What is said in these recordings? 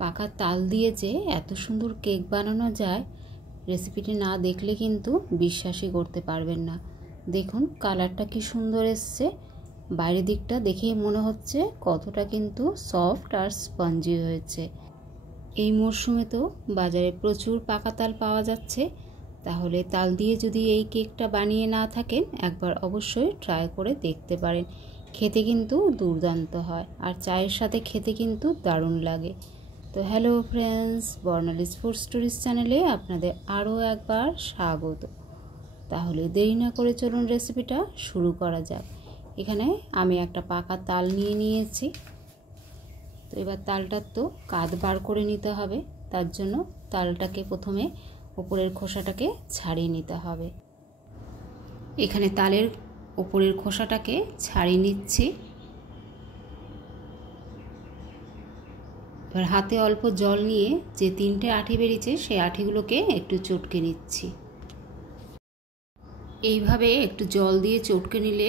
পাকা তাল দিয়ে যে এত সুন্দর কেক বানানো যায় রেসিপিটি না দেখলে কিন্তু বিশ্বাসই করতে পারবেন না। দেখুন কালারটা কি সুন্দর এসছে, বাইরের দিকটা দেখেই মনে হচ্ছে কতটা কিন্তু সফট আর স্পঞ্জি হয়েছে। এই মরশুমে তো বাজারে প্রচুর পাকা তাল পাওয়া যাচ্ছে, তাহলে তাল দিয়ে যদি এই কেকটা বানিয়ে না থাকেন একবার অবশ্যই ট্রাই করে দেখতে পারেন। খেতে কিন্তু দুর্দান্ত হয় আর চায়ের সাথে খেতে কিন্তু দারুণ লাগে। তো হ্যালো ফ্রেন্ডস, বর্ণালীজ ফুড স্টোরিজ চ্যানেলে আপনাদের আরও একবার স্বাগত। তাহলে দেরি না করে চলুন রেসিপিটা শুরু করা যাক। এখানে আমি একটা পাকা তাল নিয়ে নিয়েছি। তো এবার তালটার তো কাঁধ বার করে নিতে হবে, তার জন্য তালটাকে প্রথমে উপরের খোসাটাকে ছাড়িয়ে নিতে হবে। এখানে তালের উপরের খোসাটাকে ছাড়িয়ে নিচ্ছি। এবার হাতে অল্প জল নিয়ে যে 3টে আঁটি বেরিয়েছে সেই আঁটিগুলোকে একটু চটকে নিচ্ছি। এইভাবে একটু জল দিয়ে চটকে নিলে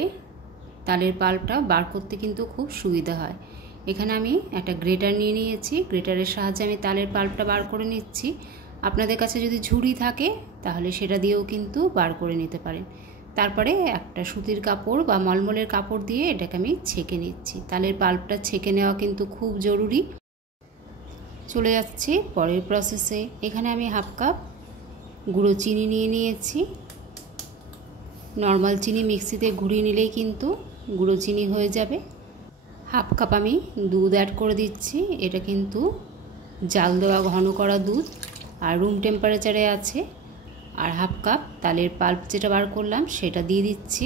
তালের পাল্পটা বার করতে কিন্তু খুব সুবিধা হয়। এখানে আমি একটা গ্রেটার নিয়ে নিয়েছি, গ্রেটারের সাহায্যে আমি তালের পাল্পটা বার করে নিচ্ছি। আপনাদের কাছে যদি ঝুড়ি থাকে তাহলে সেটা দিয়েও কিন্তু বার করে নিতে পারেন। তারপরে একটা সুতির কাপড় বা মলমলের কাপড় দিয়ে এটাকে আমি ছেঁকে নিচ্ছি। তালের পাল্পটা ছেঁকে নেওয়া কিন্তু খুব জরুরি। চলে যাচ্ছি পরের প্রসেসে। এখানে আমি হাফ কাপ গুঁড়ো চিনি নিয়ে নিয়েছি। নর্মাল চিনি মিক্সিতে ঘুরিয়ে নিলেই কিন্তু গুঁড়ো চিনি হয়ে যাবে। হাফ কাপ আমি দুধ অ্যাড করে দিচ্ছি। এটা কিন্তু জাল দেওয়া ঘন করা দুধ আর রুম টেম্পারেচারে আছে। আর হাফ কাপ তালের পাল্প যেটা বার করলাম সেটা দিয়ে দিচ্ছি।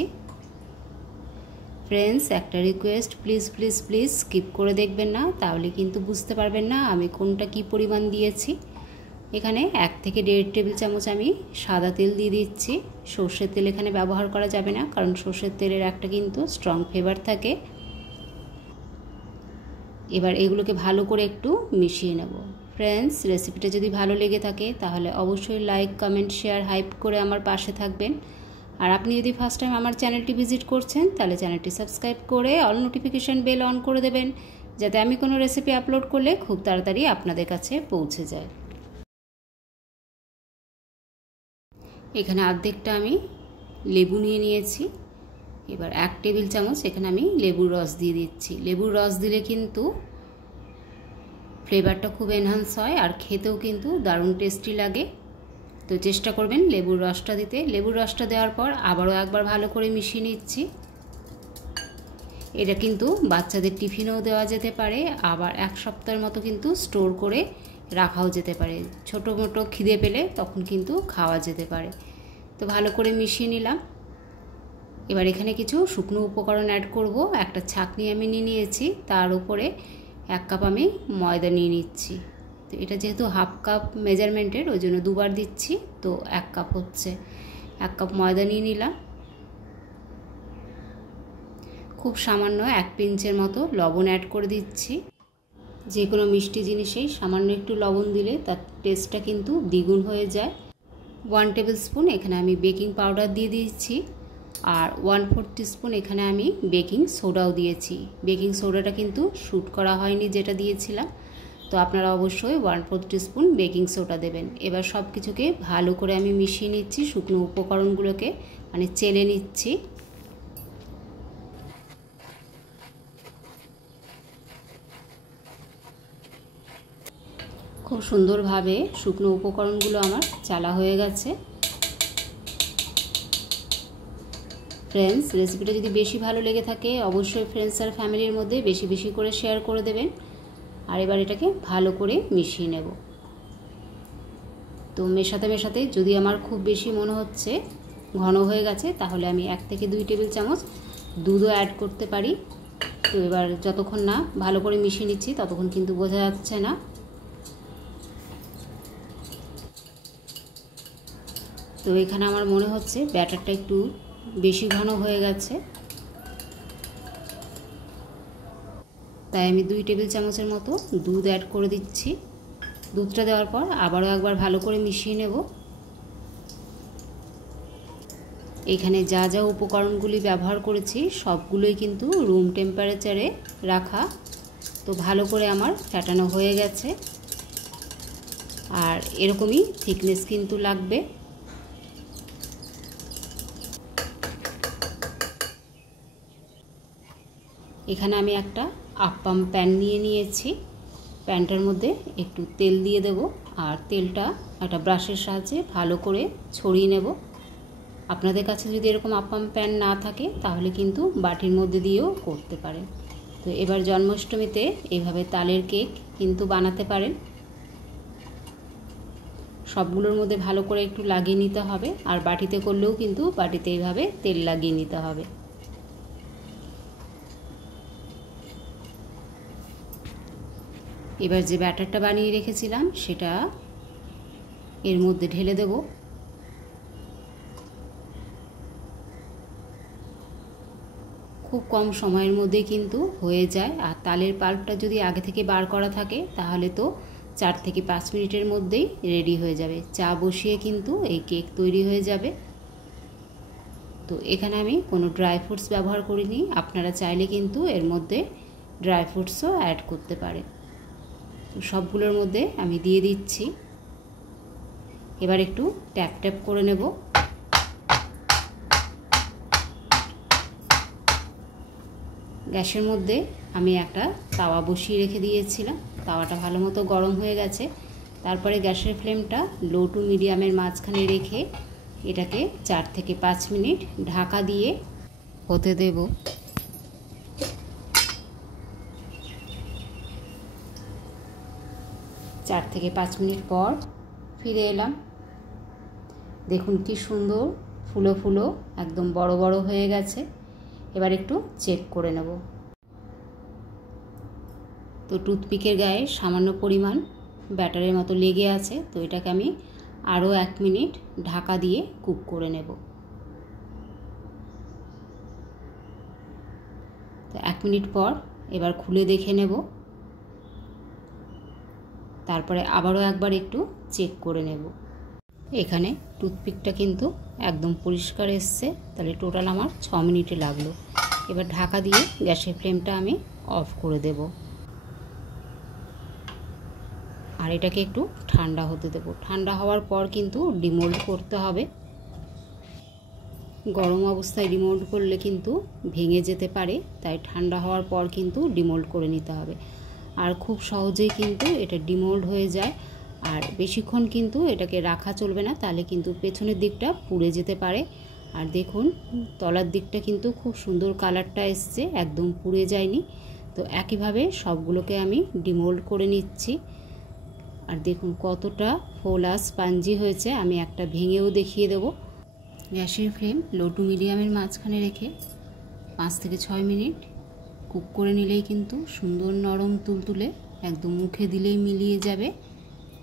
ফ্রেন্ডস, একটা request, please please please skip করে দেখবেন না, তাহলে কিন্তু বুঝতে পারবেন না আমি কোনটা কি পরিমাণ দিয়েছি। এখানে 1 থেকে 1.5 টেবিল চামচ আমি সাদা তেল দিয়ে দিচ্ছি। সর্ষের তেল এখানে ব্যবহার করা যাবে না, কারণ সর্ষের তেলের একটা কিন্তু স্ট্রং ফ্লেভার থাকে। এবার এগুলোকে ভালো করে একটু মিশিয়ে নেব। ফ্রেন্ডস, রেসিপিটা যদি ভালো লেগে থাকে তাহলে অবশ্যই লাইক, কমেন্ট, শেয়ার, হাইপ করে আমার পাশে থাকবেন। আর আপনি যদি ফার্স্ট টাইম আমার চ্যানেলটি ভিজিট করছেন তাহলে চ্যানেলটি সাবস্ক্রাইব করে অল নোটিফিকেশান বেল অন করে দেবেন, যাতে আমি কোনো রেসিপি আপলোড করলে খুব তাড়াতাড়ি আপনাদের কাছে পৌঁছে যায়। এখানে অর্ধেকটা আমি লেবু নিয়ে নিয়েছি। এবার 1 টেবিল চামচ এখানে আমি লেবুর রস দিয়ে দিচ্ছি। লেবুর রস দিলে কিন্তু ফ্লেভারটা খুব এনহান্স হয় আর খেতেও কিন্তু দারুণ টেস্টি লাগে। তো চেষ্টা করবেন লেবুর রসটা দিতে। লেবুর রসটা দেওয়ার পর আবারও একবার ভালো করে মিশিয়ে নিচ্ছি। এটা কিন্তু বাচ্চাদের টিফিনেও দেওয়া যেতে পারে, আবার 1 সপ্তাহের মতো কিন্তু স্টোর করে রাখাও যেতে পারে। ছোটো মোটো খিদে পেলে তখন কিন্তু খাওয়া যেতে পারে। তো ভালো করে মিশিয়ে নিলাম। এবার এখানে কিছু শুকনো উপকরণ অ্যাড করব। একটা ছাঁকনি আমি নিয়ে নিয়েছি, তার উপরে 1 কাপ আমি ময়দা নিয়ে নিচ্ছি। তো এটা যেহেতু হাফ কাপ মেজারমেন্টের, ওই জন্য 2বার দিচ্ছি, তো 1 কাপ হচ্ছে। 1 কাপ ময়দা নিয়ে নিলাম। খুব সামান্য 1 পিঞ্চের মতো লবণ অ্যাড করে দিচ্ছি। যে কোনো মিষ্টি জিনিসেই সামান্য একটু লবণ দিলে তার টেস্টটা কিন্তু দ্বিগুণ হয়ে যায়। 1 টেবিল স্পুন এখানে আমি বেকিং পাউডার দিয়ে দিচ্ছি। আর 1/4 টিস্পুন এখানে আমি বেকিং সোডাও দিয়েছি। বেকিং সোডাটা কিন্তু শ্যুট করা হয়নি যেটা দিয়েছিলাম, তো আপনারা অবশ্যই 1/4 টিস্পুন বেকিং সোডা দেবেন। এবার সব কিছুকে ভালো করে আমি মিশিয়ে নিচ্ছি, শুকনো উপকরণগুলোকে মানে চেলে নিচ্ছি। খুব সুন্দরভাবে শুকনো উপকরণগুলো আমার চালা হয়ে গেছে। ফ্রেন্ডস, রেসিপিটা যদি বেশি ভালো লেগে থাকে অবশ্যই ফ্রেন্ডস আর ফ্যামিলির মধ্যে বেশি বেশি করে শেয়ার করে দেবেন। আর এবার এটাকে ভালো করে মিশিয়ে নেব। তো মেশাতে মেশাতে যদি আমার খুব বেশি মনে হচ্ছে ঘন হয়ে গেছে তাহলে আমি 1 থেকে 2 টেবিল চামচ দুধও অ্যাড করতে পারি। তো এবার যতক্ষণ না ভালো করে মিশিয়ে নিচ্ছি ততক্ষণ কিন্তু বোঝা যাচ্ছে না। তো এখানে আমার মনে হচ্ছে ব্যাটারটা একটু বেশি ঘন হয়ে গেছে, তাই আমি 2 টেবিল চামচের মতো দুধ অ্যাড করে দিচ্ছি। দুধটা দেওয়ার পর আবারও একবার ভালো করে মিশিয়ে নেব। এখানে যা যা উপকরণগুলি ব্যবহার করেছি সবগুলোই কিন্তু রুম টেম্পারেচারে রাখা। তো ভালো করে আমার ফ্যাটানো হয়ে গেছে। আর এরকমই থিকনেস কিন্তু লাগবে। এখানে আমি একটা আপ্পাম প্যান নিয়ে নিয়েছি। প্যানটার মধ্যে একটু তেল দিয়ে দেব আর তেলটা একটা ব্রাশের সাহায্যে ভালো করে ছড়িয়ে নেব। আপনাদের কাছে যদি এরকম আপ্পাম প্যান না থাকে তাহলে কিন্তু বাটির মধ্যে দিয়েও করতে পারেন। তো এবার জন্মাষ্টমীতে এইভাবে তালের কেক কিন্তু বানাতে পারেন। সবগুলোর মধ্যে ভালো করে একটু লাগিয়ে নিতে হবে আর বাটিতে করলেও কিন্তু বাটিতে এইভাবে তেল লাগিয়ে নিতে হবে। এবার যে ব্যাটারটা বানিয়ে রেখেছিলাম সেটা এর মধ্যে ঢেলে দেব। খুব কম সময়ের মধ্যে কিন্তু হয়ে যায়। আর তালের পাল্পটা যদি আগে থেকে বার করা থাকে তাহলে তো 4 থেকে 5 মিনিটের মধ্যেই রেডি হয়ে যাবে। চা বসিয়ে কিন্তু এই কেক তৈরি হয়ে যাবে। তো এখানে আমি কোনো ড্রাই ফ্রুটস ব্যবহার করিনি, আপনারা চাইলে কিন্তু এর মধ্যে ড্রাই ফ্রুটসও অ্যাড করতে পারেন। তো সবগুলোর মধ্যে আমি দিয়ে দিচ্ছি। এবার একটু ট্যাপ ট্যাপ করে নেব। গ্যাসের মধ্যে আমি একটা তাওয়া বসিয়ে রেখে দিয়েছিলাম। তাওয়াটা ভালো মতো গরম হয়ে গেছে। তারপরে গ্যাসের ফ্লেমটা লো টু মিডিয়ামের মাঝখানে রেখে এটাকে 4 থেকে 5 মিনিট ঢাকা দিয়ে হতে দেব। চার থেকে 5 মিনিট পর ফিরে এলাম। দেখুন কি সুন্দর ফুলো ফুলো একদম বড় বড় হয়ে গেছে। এবার একটু চেক করে নেব। তো টুথপিকের গায়ে সামান্য পরিমাণ ব্যাটারের মতো লেগে আছে। তো এটাকে আমি আরও 1 মিনিট ঢাকা দিয়ে কুক করে নেব। তো 1 মিনিট পর এবার খুলে দেখে নেব। তারপরে আবারও একবার একটু চেক করে নেব। এখানে টুথপিকটা কিন্তু একদম পরিষ্কার এসছে। তাহলে টোটাল আমার 6 মিনিটে লাগলো। এবার ঢাকা দিয়ে গ্যাসের ফ্লেমটা আমি অফ করে দেব আর এটাকে একটু ঠান্ডা হতে দেব। ঠান্ডা হওয়ার পর কিন্তু ডিমোল্ড করতে হবে। গরম অবস্থায় ডিমোল্ড করলে কিন্তু ভেঙে যেতে পারে, তাই ঠান্ডা হওয়ার পর কিন্তু ডিমোল্ড করে নিতে হবে। আর খুব সহজেই কিন্তু এটা ডিমোল্ড হয়ে যায়। আর বেশিক্ষণ কিন্তু এটাকে রাখা চলবে না, তাহলে কিন্তু পেছনের দিকটা পুড়ে যেতে পারে। আর দেখুন তলার দিকটা কিন্তু খুব সুন্দর কালারটা এসছে, একদম পুড়ে যায়নি। তো একইভাবে সবগুলোকে আমি ডিমোল্ড করে নিচ্ছি। আর দেখুন কতটা ফোলা স্পঞ্জি হয়েছে। আমি একটা ভেঙেও দেখিয়ে দেব। গ্যাসের ফ্লেম লো টু মিডিয়ামের মাঝখানে রেখে 5 থেকে 6 মিনিট কুক করে নিলেই কিন্তু সুন্দর নরম তুলতুলে একদম মুখে দিলেই মিলিয়ে যাবে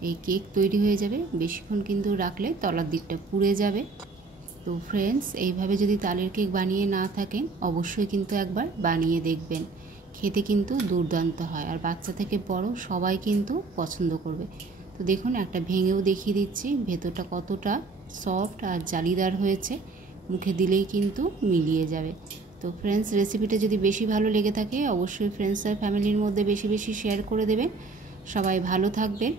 এই কেক তৈরি হয়ে যাবে। বেশিক্ষণ কিন্তু রাখলে তলার দিকটা পুড়ে যাবে। তো ফ্রেন্ডস, এইভাবে যদি তালের কেক বানিয়ে না থাকেন অবশ্যই কিন্তু একবার বানিয়ে দেখবেন। খেতে কিন্তু দুর্দান্ত হয় আর বাচ্চা থেকে বড় সবাই কিন্তু পছন্দ করবে। তো দেখুন একটা ভেঙেও দেখিয়ে দিচ্ছি ভেতরটা কতটা সফট আর জালিদার হয়েছে। মুখে দিলেই কিন্তু মিলিয়ে যাবে। তো ফ্রেন্ডস, রেসিপিটা যদি বেশি ভালো লেগে থাকে অবশ্যই ফ্রেন্ডস আর ফ্যামিলির মধ্যে বেশি বেশি শেয়ার করে দেবেন। সবাই ভালো থাকবেন।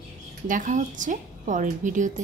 দেখা হচ্ছে পরের ভিডিওতে।